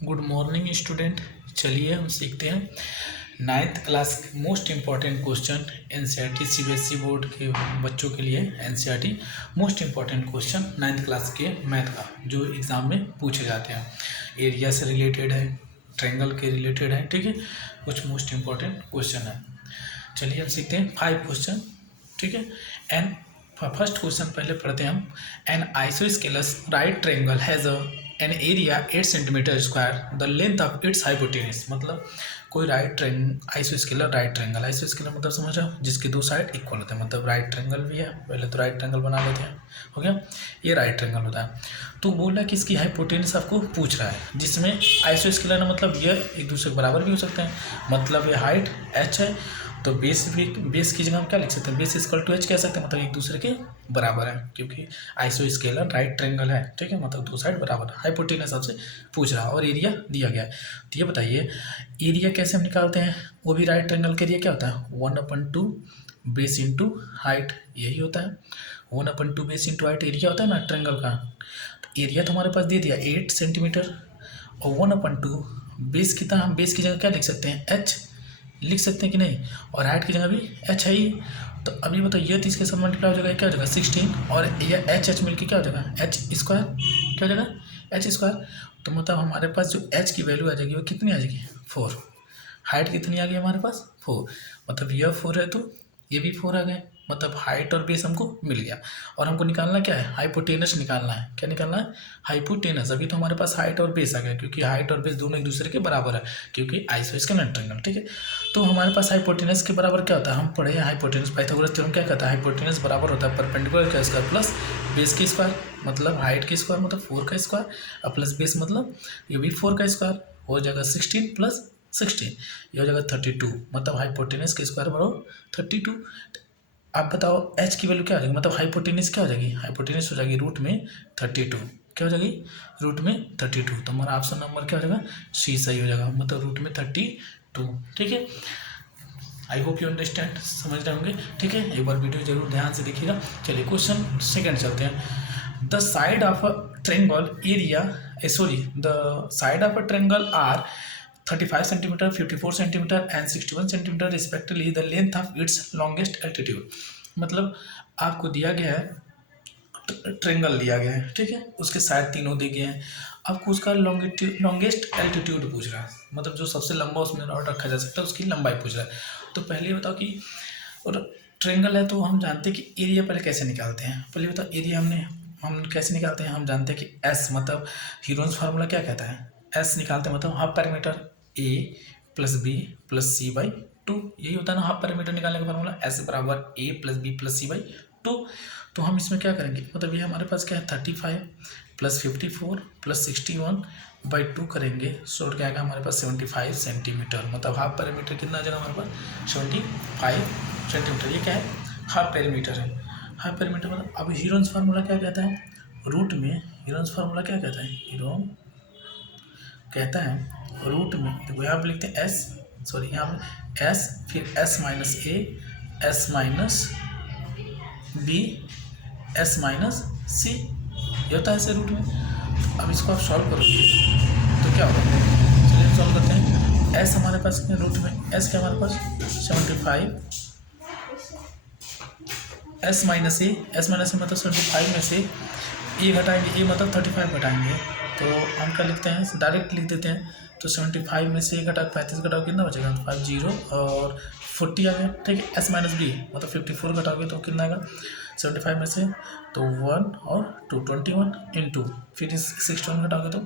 Good morning student. चलिए हम सीखते हैं ninth class most important question NCERT CBSE board के बच्चों के लिए NCERT most important question ninth class के मैथ का जो एग्ज़ाम में पूछे जाते हैं। एरिया से रिलेटेड है, ट्रायंगल के रिलेटेड है, ठीक है। कुछ मोस्ट इम्पॉर्टेंट क्वेश्चन है। चलिए हम सीखते हैं 5 क्वेश्चन, ठीक है। एंड फर्स्ट क्वेश्चन पहले पढ़ते हैं हम। An isosceles right triangle has an area 8 centimetre square the length of its hypotenuse. मतलब कोई राइट ट्रायंगल आइसोस्केलर मतलब समझ रहे हो, जिसके दो साइड इक्वल होते हैं। मतलब राइट ट्रायंगल भी है, पहले तो राइट ट्रायंगल बना लेते हैं, हो गया। ये राइट ट्रायंगल होता है। तो बोला कि इसकी हाइपोटेनस आपको पूछ रहा है, जिसमें आइसोस्केलर मतलब ये एक दूसरे के बराबर भी हो सकते हैं। मतलब ये हाइट h है तो बेस की जगह हम क्या लिख सकते हैं, बेस इक्वल टू h कह सकते हैं। मतलब एक दूसरे के बराबर है क्योंकि आइसोस्केलर राइट ट्रायंगल है, ठीक है। मतलब दो साइड बराबर है। हाइपोटेनस आपसे पूछ रहा है और एरिया दिया गया है। तो ये बताइए एरिया कैसे हम निकालते हैं। वो भी राइट ट्रायंगल के एरिया क्या होता है, 1/2 बेस इंटू हाइट, यही होता है। 1/2 बेस इंटू हाइट एरिया होता है ना ट्रायंगल का। तो एरिया तो हमारे पास दे दिया 8 सेंटीमीटर और 1/2 बेस कितना, हम बेस की जगह क्या लिख सकते हैं, h लिख सकते हैं कि नहीं, और हाइट की जगह भी h है ही। तो अभी बताओ ये 30 के साथ मल्टीप्लाई हो जाएगा, क्या हो जाएगा 16, और ये h मिलकर क्या हो जाएगा h स्क्वायर, क्या हो जाएगा h स्क्वायर। तो मतलब हमारे पास जो h की वैल्यू आ जाएगी वो कितनी आ जाएगी 4। हाइट कितनी आ गई हमारे पास 4, मतलब यह 4 है तो ये भी 4 आ गए। मतलब हाइट और बेस हमको मिल गया। और हमको निकालना क्या है, हाइपोटेनस निकालना है। क्या निकालना है, हाइपोटेनस। अभी तो हमारे पास हाइट और बेस आ गया क्योंकि हाइट और बेस दोनों एक दूसरे के बराबर है क्योंकि आइसोस्केलर ट्रायंगल, ठीक है। तो हमारे पास हाइपोटेनस के बराबर क्या होता है, हम पढ़े हैं हाइपोटेनस, पाइथागोरस थ्योरम क्या कहता है, हाइपोटेनस बराबर होता है परपेंडिकुलर का स्क्वायर प्लस बेस के स्क्वायर। मतलब हाइट के स्क्वायर मतलब 4 का स्क्वायर और प्लस बेस मतलब ये भी 4 का स्क्वायर, हो जाएगा 16 प्लस 16, ये हो जाएगा 32। मतलब हाइपोटेनस के स्क्वायर बराबर 32। आप बताओ h की वैल्यू क्या हो जाएगी, मतलब हाइपोटेनस क्या हो जाएगी, हाइपोटेनस हो जाएगी रूट में 32। क्या हो जाएगी रूट में 32। तो हमारा ऑप्शन नंबर क्या हो जाएगा, सी सही हो जाएगा। मतलब रूट में 32, ठीक है। आई होप यू अंडरस्टैंड, समझ रहे होंगे, ठीक है। एक बार वीडियो जरूर ध्यान से देखिएगा। चलिए क्वेश्चन सेकंड चलते हैं। The side of a triangle area the side of a triangle are 35 centimetre, 54 centimetre and 61 centimetre respectively the length of its longest altitude. मतलब आपको दिया गया है ट्रायंगल दिया गया है, ठीक है। उसके साइड तीनों दिए गए हैं। आपको उसका लॉन्गेस्ट एल्टीट्यूड पूछ रहा है, मतलब जो सबसे लंबा उसमें रॉड रखा जा सकता है उसकी लंबाई पूछ रहा है। तो पहले ये बताओ कि और ट्रायंगल है तो हम जानते हैं कि एरिया पहले कैसे निकालते हैं। पहले बताओ एरिया हम कैसे निकालते हैं। हम जानते हैं कि एस मतलब हीरोन्स फार्मूला क्या कहता है, एस निकालते हैं मतलब half perimeter a plus B plus C by 2, यही होता है ना हाफ पैरामीटर निकालने का फार्मूला, एस बराबर A plus B plus C by 2। तो हम इसमें क्या करेंगे, मतलब ये हमारे पास क्या है 35 प्लस 54 प्लस 61 बाई 2 करेंगे, शॉर्ट क्या आएगा हमारे पास 75 सेंटीमीटर। मतलब हाफ पैरामीटर कितना आ जाएगा हमारे पास 75 सेंटीमीटर। ये क्या है, हाफ पैरामीटर है। हाफ पैरामीटर मतलब अब हीरोन्स फार्मूला क्या कहता है, रूट में हीरोन्स फार्मूला क्या कहता है, हीरोन कहता है रूट में, देखो यहाँ पे लिखते हैं एस, सॉरी यहाँ पे एस, फिर S minus A, S minus B, S minus C, ये होता है ऐसे रूट में। अब इसको आप सॉल्व करोगे तो क्या होगा, चलिए सॉल्व करते हैं। एस हमारे पास रूट में एस क्या हमारे पास 75, एस माइनस ए मतलब 75 में से ए घटाएंगे, ए मतलब 35 घटाएंगे, तो हम क्या लिखते हैं डायरेक्ट लिख देते हैं। तो 75 में से घटा 35 घटाओ कितना बचेगा 50 और 40 आ गया, ठीक है। एस माइनस बी मतलब 54 घटाओगे तो कितना आएगा 75 में से तो 1 और 2 21 इंटू फिर 61 घटाओगे तो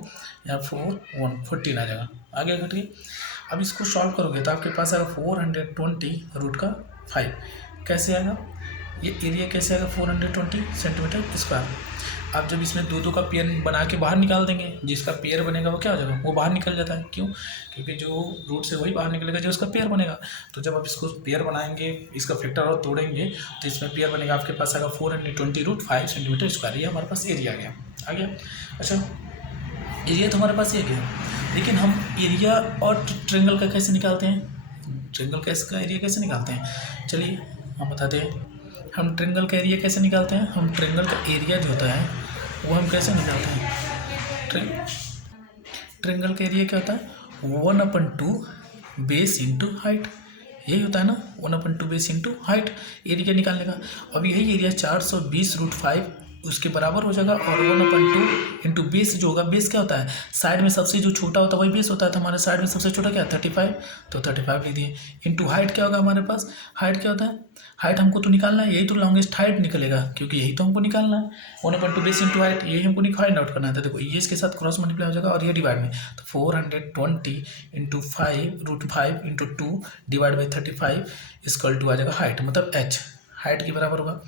यहाँ 14 आ जाएगा, आगे घट गई। अब इसको सॉल्व करोगे तो आपके पास आएगा 420 रूट का 5। कैसे आएगा ये एरिया, कैसे आएगा 420 सेंटीमीटर स्क्वायर। आप जब इसमें दो का पेयर बना के बाहर निकाल देंगे, जिसका पेयर बनेगा वो क्या हो जाएगा, वो बाहर निकल जाता है। क्यों, क्योंकि जो रूट से वही बाहर निकलेगा जो उसका पेयर बनेगा। तो जब आप इसको पेयर बनाएंगे, इसका फैक्टर और तोड़ेंगे तो इसमें पेयर बनेगा, आपके पास आएगा 420 रूट 5 सेंटीमीटर स्क्वायर। ये हमारे पास एरिया आ गया। अच्छा एरिया तो हमारे पास ये गया, लेकिन हम एरिया और ट्रायंगल का कैसे निकालते हैं, ट्रायंगल का एरिया कैसे निकालते हैं, चलिए हम बताते हैं। हम ट्रायंगल का एरिया कैसे निकालते हैं, हम ट्रायंगल का एरिया जो होता है वो हम कैसे निकालते हैं, ट्रायंगल का एरिया क्या होता है 1/2 बेस इंटू हाइट, यही होता है ना 1/2 बेस इंटू हाइट एरिया निकालने का। अब यही एरिया 420√5 उसके बराबर हो जाएगा, और 1/2 इंटू बेस जो होगा, बेस क्या होता है साइड में सबसे जो छोटा होता है वही बेस होता है, तो हमारे साइड में सबसे छोटा क्या है 35, तो 35 लिख दिए। इंटू हाइट क्या होगा हमारे पास, हाइट क्या होता है, हाइट हमको तो निकालना है, यही तो लॉन्गेस्ट हाइट निकलेगा क्योंकि यही तो हमको निकालना है 1/2 बेस इंटू हाइट, यही हमको फाइंड आउट करना है। तो देखो ये इसके साथ क्रॉस मल्टीप्लाई हो जाएगा और ये डिवाइड में, तो 420 into 5√5 into 2 divide by 35 equal to आ जाएगा हाइट, मतलब h हाइट के बराबर होगा।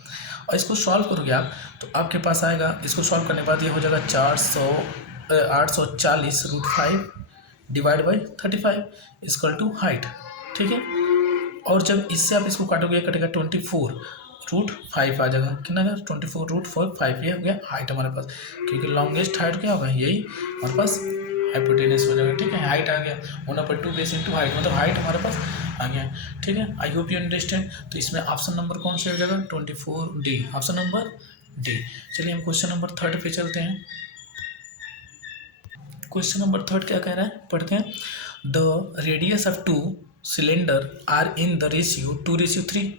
और इसको सॉल्व करोगे आप तो आपके पास आएगा, इसको सॉल्व करने के बाद ये हो जाएगा 840√5 divide by 35 equal to height, ठीक है। और जब इससे आप इसको काटोगे कटेगा 24√5 आ जाएगा, कितना का 24√5, ये हो गया हाइट हमारे पास, क्योंकि लॉन्गेस्ट हाइट क्या होगा यही हमारे पास हाइपोटेनस हो जाएगा, ठीक है। हाइट आ गया 1/2 बेस इंटू हाइट, मतलब हाइट हमारे पास आ गया, ठीक है। आई होप यू अंडरस्टैंड। तो इसमें ऑप्शन नंबर कौन सा हो जाएगा 24D, ऑप्शन नंबर डी। चलिए हम क्वेश्चन नंबर 3 पे चलते हैं। क्वेश्चन नंबर 3 क्या कह रहा है, पढ़ते हैं। The radius of 2 cylinder are in the ratio 2:3,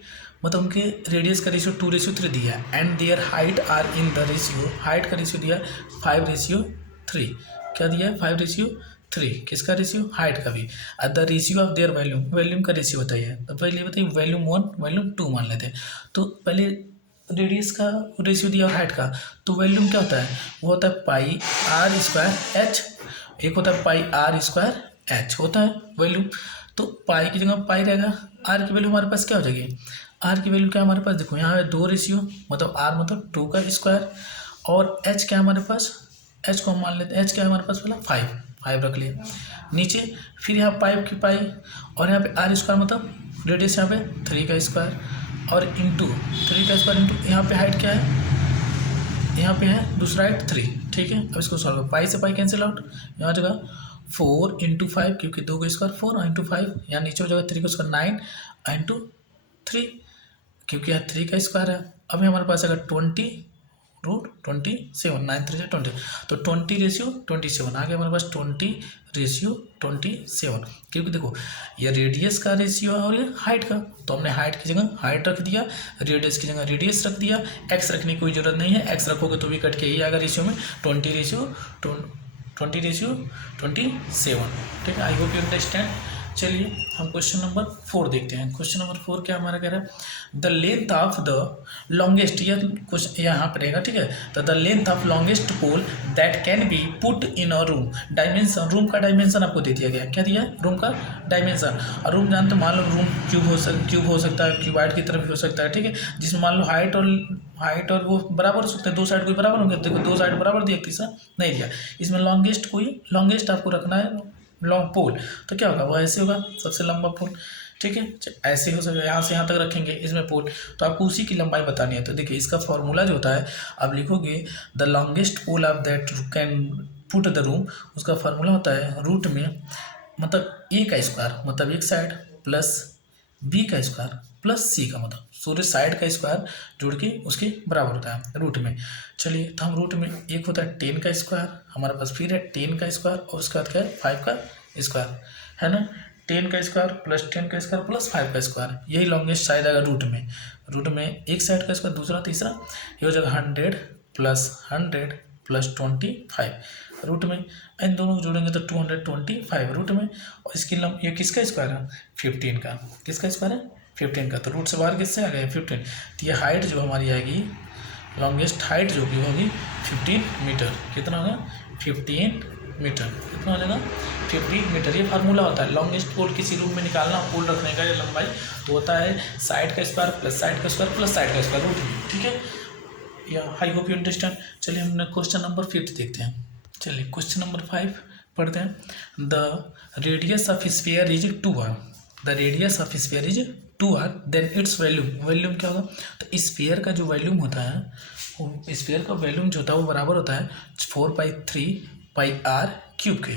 मतलब उनके रेडियस का रेशियो 2:3 दिया है, and their height are in the ratio, height का रेशियो दिया 5:3, क्या दिया है 5:3, किसका रेशियो हाइट का भी। At the ratio of their volume, volume का रेशियो बताइए, तो पहले बताइए वॉल्यूम 1 वॉल्यूम 2 मान लेते हैं। तो पहले रेडियस का रेशियो दिया और हाइट का, तो वॉल्यूम क्या होता है, वो होता है πr²h, एक होता है πr²h होता है वॉल्यूम। तो पाई की जगह पाई रहेगा, आर की वैल्यू हमारे पास क्या हो जाएगी, आर की वैल्यू क्या हमारे पास, देखो यहाँ है 2 रेशियो, मतलब आर मतलब 2 का स्क्वायर, और एच क्या हमारे पास, एच को हम मान लेते हैं, एच क्या है हमारे पास पहला 5 रख लिए नीचे, फिर यहाँ पाइप की पाई, और यहाँ पे r² मतलब रेडियस यहाँ पे 3 का स्क्वायर, और इंटू 3 का स्क्वायर इंटू यहाँ पे हाइट क्या है, यहाँ पे है दूसरा हाइट 3, ठीक है। अब इसको सॉल्व करो, पाई से पाई कैंसिल आउट, यहाँ जगह 4 इंटू 5, क्योंकि 2 का स्क्वायर 4 इंटू 5, यहाँ नीचे हो जाएगा 3 का स्क्वायर 9 इंटू 3, क्योंकि यहाँ 3 का स्क्वायर है। अब हमारे पास अगर 20√27, 9 3 20, तो 20:27 आ गया हमारे पास, 20:27, क्योंकि देखो ये रेडियस का रेशियो है और ये हाइट का, तो हमने हाइट की जगह हाइट रख दिया, रेडियस की जगह रेडियस रख दिया, एक्स रखने की कोई जरूरत नहीं है, एक्स रखोगे तो भी कट के ही आएगा रेशियो में 20:27, ठीक है। आई होप यू अंडरस्टैंड। चलिए हम क्वेश्चन नंबर 4 देखते हैं। क्वेश्चन नंबर 4 क्या हमारा कह रहा है, the length of the longest, यह क्वेश्चन यहाँ पर रहेगा, ठीक है। तो the length of longest pole that can be put in a room, dimension, room का डायमेंशन आपको दे दिया गया, क्या दिया है रूम का डायमेंशन। और रूम जानते मान लो रूम क्यूब हो सकता है, क्यूबाइड की तरफ भी हो सकता है, ठीक है, जिसमें मान लो हाइट और वो बराबर हो सकते हैं, दो साइड कोई बराबर होंगे, देखो 2 साइड बराबर दिया, तीसरा नहीं दिया। इसमें लॉन्गेस्ट आपको रखना है लॉन्ग पोल, तो क्या होगा वो ऐसे होगा, सबसे लंबा पोल, ठीक है। ऐसे हो सकता है, यहाँ से यहाँ तक रखेंगे इसमें पोल, तो आपको उसी की लंबाई बतानी है। तो देखिए इसका फॉर्मूला जो होता है, आप लिखोगे the longest pole of that can put the room, उसका फार्मूला होता है रूट में, मतलब ए का स्क्वायर मतलब एक साइड, प्लस बी का स्क्वायर प्लस सी का, मतलब पूरे साइड का स्क्वायर जोड़ के उसके बराबर होता है रूट में। चलिए तो हम रूट में, एक होता है 10 का स्क्वायर हमारे पास, फिर है 10 का स्क्वायर, और उसके बाद क्या है 5 का स्क्वायर, है ना। 10 का स्क्वायर प्लस 10 का स्क्वायर प्लस 5 का स्क्वायर, यही लॉन्गेस्ट साइड आएगा रूट में एक साइड का स्क्वायर, दूसरा तीसरा, ये हो जाएगा 100 प्लस 25 रूट में, इन दोनों को जोड़ेंगे तो 225 रूट में। और इसकी ये किसका स्क्वायर है 15 का, किसका स्क्वायर है 15 का, तो रूट से बाहर किससे आ गया 15, तो ये हाइट जो हमारी आएगी, लॉन्गेस्ट हाइट जो भी होगी 15 मीटर, कितना होगा 15 मीटर, कितना हो जाएगा 15 मीटर। ये फार्मूला होता है लॉन्गेस्ट पोल किसी रूम में निकालना, पोल रखने का ये लंबाई, तो होता है साइड का स्क्वायर प्लस साइड का स्क्वायर प्लस साइड का स्क्वायर रूट में, ठीक है। या आई होप यू अंडरस्टैंड। चलिए हमने क्वेश्चन नंबर 5 देखते हैं। चलिए क्वेश्चन नंबर 5 पढ़ते हैं। The radius of sphere is 2r, the radius of sphere is 2r, then its volume क्या होगा, तो स्फीयर का जो वॉल्यूम होता है, स्फीयर का वॉल्यूम जो होता है वो बराबर होता है 4/3 πr क्यूब के,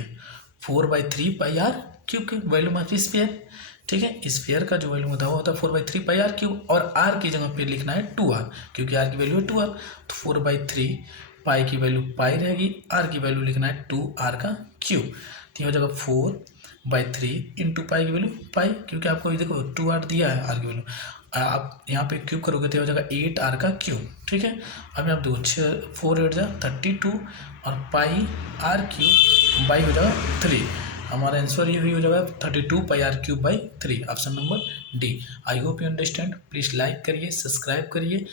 4/3 πr क्यूब के वॉल्यूम ऑफ स्फीयर, ठीक है। स्फीयर का जो वॉल्यूम होता है वो होता है 4/3 πr क्यूब, और r की जगह पे लिखना है 2r, क्योंकि r की वैल्यू है 2r, तो 4/3 पाई की वैल्यू पाई रहेगी, आर की वैल्यू लिखना है 2r का क्यूब। तो ये हो जाएगा 4/3 इंटू पाई की वैल्यू पाई, क्योंकि आपको ये देखो 2r दिया है आर की वैल्यू, आप यहाँ पे क्यूब करोगे तो हो जाएगा 8r का क्यूब। ठीक है, अब आप देखो 4 8 और पाई आर क्यूब बाई हो जाएगा 3। हमारा आंसर ये भी हो जाएगा 32 pi r cube by 3, option number D. I hope you understand. Please like करिए, सब्सक्राइब करिए